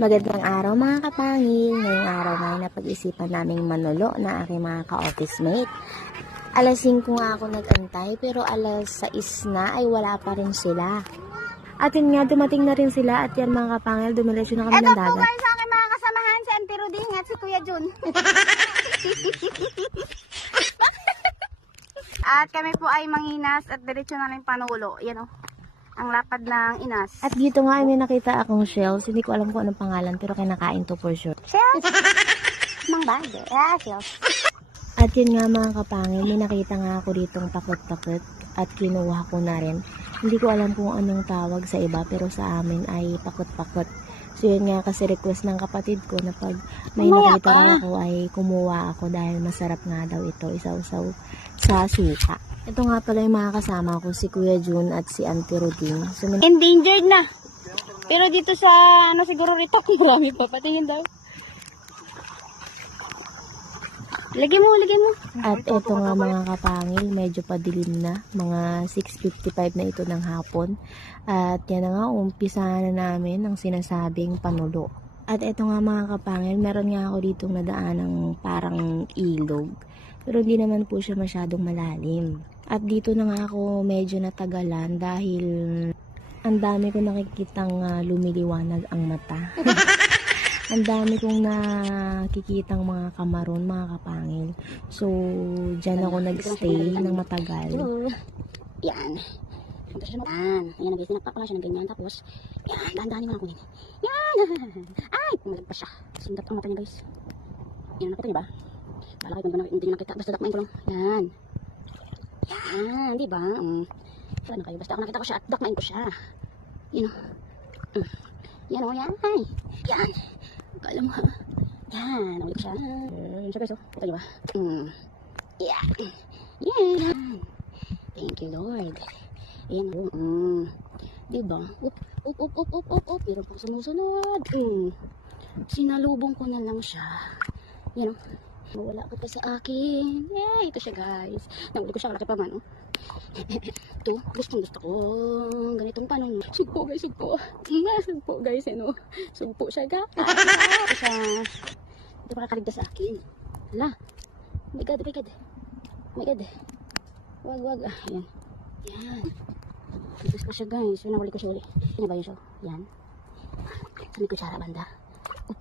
Magandang araw mga kapangil. Ngayong araw nga napag-isipan naming manulo na aking mga ka-office mate. Alas 5 nga ako nag-antay pero alas 6 na ay wala pa rin sila. At yun nga, dumating na rin sila at yan mga kapangil, dumiretso na kami ng dagat. Ito po guys, sa aking mga kasamahan, si Auntie Ruding at si Kuya Jun. At kami po ay manginas at diretso na lang panulo. Yan o. Ang lapad ng inas. At dito nga ay may nakita akong shells. Hindi ko alam kung anong pangalan pero kinakain to for sure. Shells? Mang bagay. Ah, shells. At yun nga mga kapangil, may nakita nga ako ditong takot-takot at kinuha ko na rin. Hindi ko alam kung anong tawag sa iba pero sa amin ay pakot-pakot. So yun nga kasi request ng kapatid ko na pag may nakita raw ako ay kumuha ako dahil masarap nga daw ito, isaw-saw sa suka. Ito nga pala yung mga kasama ko, si Kuya Jun at si Auntie Ruding. So, Endangered na. Pero dito sa, ano siguro rito, marami pa. Patingin daw. Lagyan mo. At ito nga mga kapangil, medyo padilim na. Mga 6:55 na ito ng hapon. At yan na nga, umpisa na namin ang sinasabing panulo. At ito nga mga kapangil, meron nga ako ditong nadaan ng parang ilog. Pero hindi naman po siya masyadong malalim. At dito na nga ako medyo natagalan dahil ang dami ko nakikitang lumiliwanag ang mata. Ang dami kong nakikitang mga kamaron, mga kapangil. So, dyan ako nagstay ng matagal. Yan. Yan. Ayan na guys, sinakpak ko lang siya ng ganyan. Tapos, yan, dahan-dahanin mo lang kunin. Yan. Ay, pumalag pa siya. Sundap ang mata niya guys. Yan, nakita niyo ba? Bala kayo kung hindi nyo nakita. Basta dakmain ko lang. Yan. Yan, di ba? Saan na kayo? Basta ako nakita ko siya at dakmain ko siya. Yan o. Yan o, yan. Yan. Kala mo ha. Yan, nahuli ko siya. Yan siya guys o. Kita niyo ba? Yan. Yan. Thank you Lord. Yan o. Diba? Up. Pero pang sumusunod. Sinalubong ko na lang siya. Yan o. Wala ko pa sa akin. Yay, ito siya guys. Nahuli ko siya, kalaki pa man. Ito, gusto ko. Ganitong panon. Sugpo guys, sugpo. Sugpo guys, ano. Sugpo siya guys. Ito siya. Ito makakaligtas sa akin. Hala. Oh my God. Wag. Yan. Ligtas ko siya guys. Nahuli ko siya uli. Yan ba yun siya? Yan. Saan ko siya banda?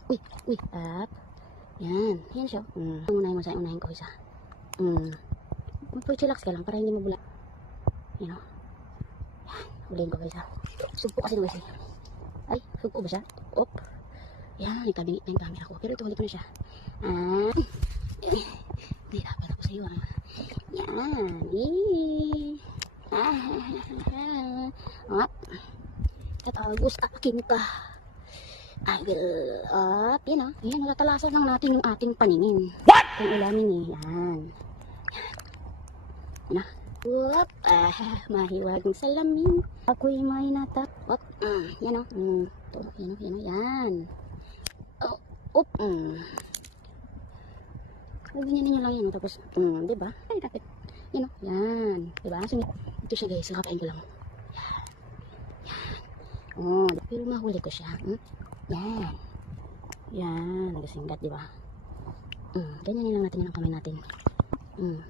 Uy. Up. Yan siya. Unahin ko isa. Mag-chillax ka lang para hindi mabula. Yan o. Yan. Ulihin ko isa. Sugpo kasi naman siya. Ay, sugpo ba siya? Op. Yan, ikabingit na yung camera ko. Pero ito, huli ko na siya. Nahirapan ako sa iyo. Yan. Op. At gusto akin ka. I will up. Yan o. Yan, natatalasan lang natin yung ating paningin. What? Kung ulamin eh. Yan. Yan. Whoop. Mahiwag ng salamin. Ako'y may natap. Whoop. Yan o. Yan o. Yan. Up. Ganyan ninyo lang yan. Tapos, diba? Ay, dapat. Yan o. Yan. Diba? Ito siya guys. Nakapain ko lang. Yan. Pero mahuli ko siya. Yan, nagasinggat, di ba? Ganyan lang natin yung kamay natin.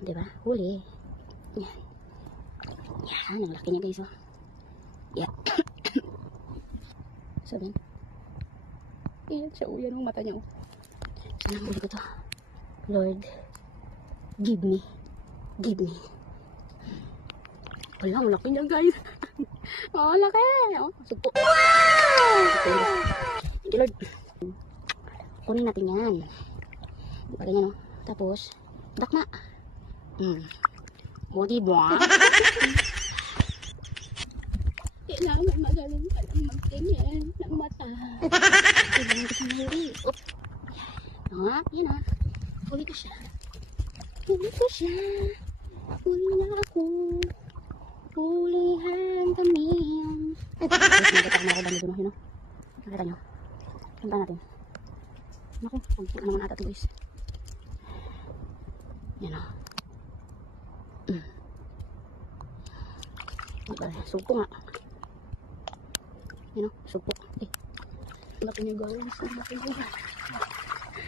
Di ba? Huli. Yan, ang laki niya guys, oh. Yan. So, yan. Iyan siya, yan ang mata niya, oh. Saan ang huli ko to? Lord, give me. Wala, ang laki niya guys. Oh, laki. Oh, sugpo. Wow! Thank you Lord. Kunin natin yan. Diba ganyan o. Tapos, dakma. O diba? Kailangan magaling ka lang magtingin ng mata. Kailangan ko siya mahuli. Oop. Yan o. Huli ko siya. Huli na ako. Hulihan kami. Nakita ko na ako dami doon. Nakita nyo. Punta natin. Naku, pagpupo naman ata ito guys. Yan o. Sugpo nga. Yan o, sugpo. Laki niyo guys. Ang laki niyo.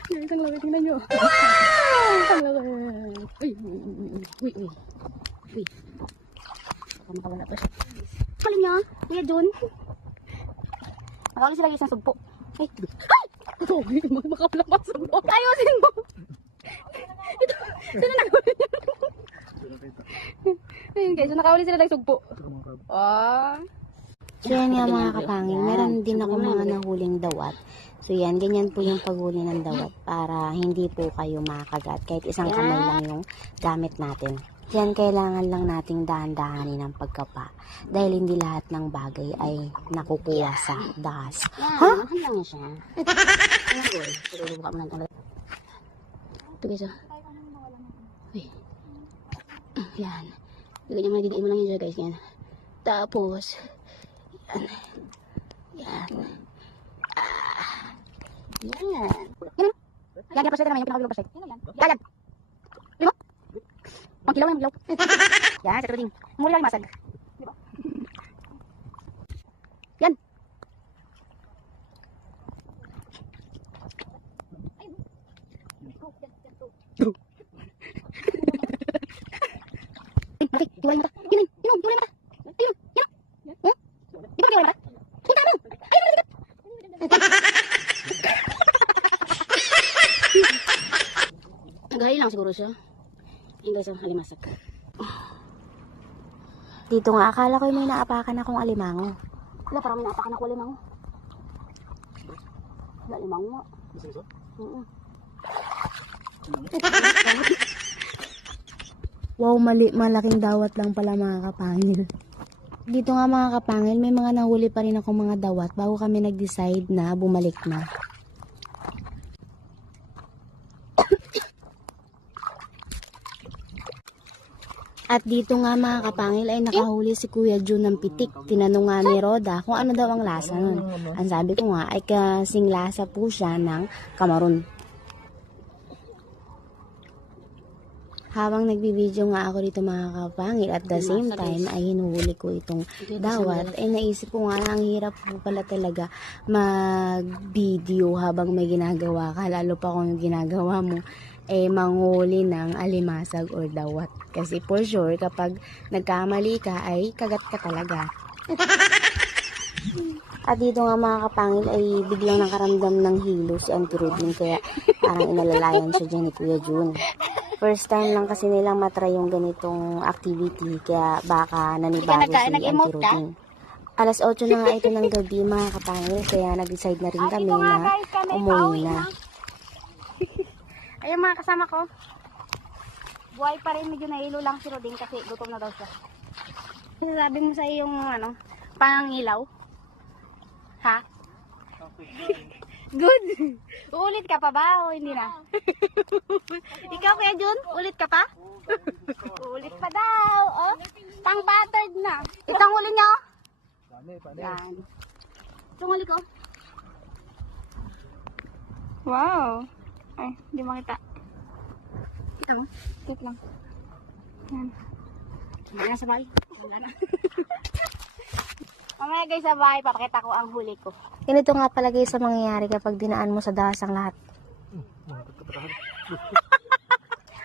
Guys, ang laki. Tingnan niyo. Ang laki. Uy. Uy. Uy. Uy. Baka makawala pa siya. Halin niya. Kuya Jun. Nakakali sila isang sugpo. Ay. Ay! Ito. Makawala pa sugpo. Ayusin mo. Ito. Sino nakawala niya? Ayun guys. Nakawali sila ng sugpo. Ah. So yan nga mga kapangil, meron din ako mga nahuling dawat. So yan, ganyan po yung paghuli ng dawat para hindi po kayo makagat. Kahit isang kamay lang yung gamit natin. Yan, kailangan lang nating dahan-dahanin ang pagkapa. Dahil hindi lahat ng bagay ay nakukuha sa dahas. Ha? Mahal lang siya. Ano boy? Surubuka mo lang talaga. Ito guys ah. Uy. Yan. Ganyan mo, didiin mo lang yun guys. Yan. Tapos, yan. Yan. Yan. Yan. Yan, pasay ka naman. Yung pinakabilog pasay. Yan. Limo? Ang kilaw yan, kilaw. Yan, sa truding. Muli lang yung masag. Yan. Mati, tiwalay mata. Yan, yun, tiwalay mata. Ayun, yan. Huh? Di ba tiwalay mata? Punta mo. Ayun, nagahi lang siguro siya. Ayun guys, alimasak. Dito nga, akala ko may naapakan akong alimango. Wala, parang may naapakan ako limango. Wala limango nga. Wow, malaking dawat lang pala mga kapangil. Dito nga mga kapangil, may mga nahuli pa rin ako mga dawat bago kami nag-decide na bumalik na. At dito nga mga kapangil ay nakahuli si Kuya Jun ng pitik. Tinanong nga ni Roda kung ano daw ang lasa nun. Ang sabi ko nga ay kasing lasa po siya ng kamaron. Habang nagbibideo nga ako dito mga kapangil, at the same time ay hinuhuli ko itong dawat, ay naisip ko nga na ang hirap po pala talaga mag-video habang may ginagawa ka, lalo pa kung yung ginagawa mo ay manghuli ng alimasag or dawat. Kasi for sure, kapag nagkamali ka ay kagat ka talaga. At dito nga mga kapangil ay biglang nakaramdam ng hilo si Auntie Rudin, kaya parang inalalayan siya dyan ni Kuya Jun. First time lang kasi nilang matry yung ganitong activity, kaya baka nanibago si Auntie Rudin. Alas 8 na nga ito ng gabi mga kapangil, kaya nag-decide na rin kami na umuwi na. Ayun mga kasama ko. Buhay pa rin, medyo nahilo lang si Roding kasi gutom na daw siya. Sinasabi mo sa iyong ano, pangangilaw? Ha? Good. Uulit ka pa ba o hindi na? Ikaw Kuya Jun, ulit ka pa? Ulit pa daw. Oh, pang battered na. Itong huli niyo? Yan. Itong huli ko. Wow. Ay, hindi makita. Kita mo? Tit lang. Yan. Wala na sa bahay. Wala na. Mamaya guys sa bahay, papakita ko ang huli ko. Ganito nga pala guys sa mangyayari kapag dinaan mo sa dahas ang lahat.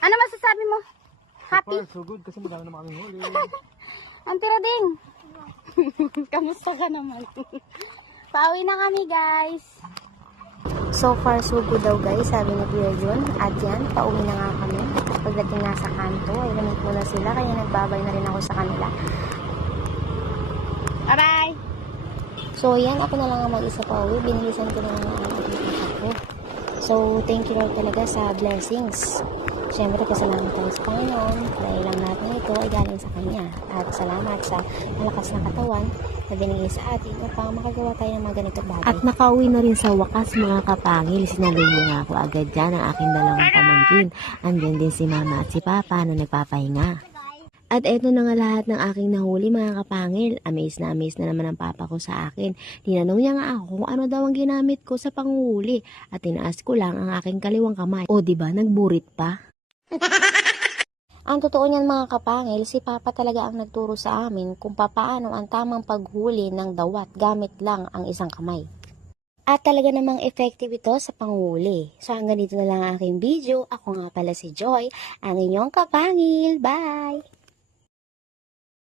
Ano masasabi mo? Happy? So good kasi madami na kaming huli. Ang tira din. Kamusta ka naman? Pauwi na kami guys. So far so good daw guys, sabi ni Kuya Jun. At yan, pauwi na nga kami. Pagdating nga sa kanto, ay lamig muna sila, kaya nagbabay na rin ako sa kanila. Bye-bye! So yan, ako na lang ang mag-isa pauwi. Binilisan ko na lang ang pagkakita ko. So thank you Lord talaga sa blessings. Siyempre, pasalamat tayo sa Panginoon dahil lang lahat na ito ay galing sa Kanya. At salamat sa malakas na katawan na binigay sa atin upang makagawa tayo ng mga ganitong bagay. At nakauwi na rin sa wakas mga kapangil. Sinalubong nga ako agad dyan ang aking dalawang pamangkin. Andyan din si Mama at si Papa na nagpapahinga. At eto na nga lahat ng aking nahuli mga kapangil. Amaze na naman ang papa ko sa akin. Tinanong niya nga ako kung ano daw ang ginamit ko sa panghuli. At tinaas ko lang ang aking kaliwang kamay. O diba, nagburit pa? Ang totoo niyan mga kapangil, si Papa talaga ang nagturo sa amin kung papaano ang tamang paghuli ng dawat gamit lang ang isang kamay. At talaga namang effective ito sa panghuli. So hanggang dito na lang ang aking video. Ako nga pala si Joy, ang inyong kapangil. Bye!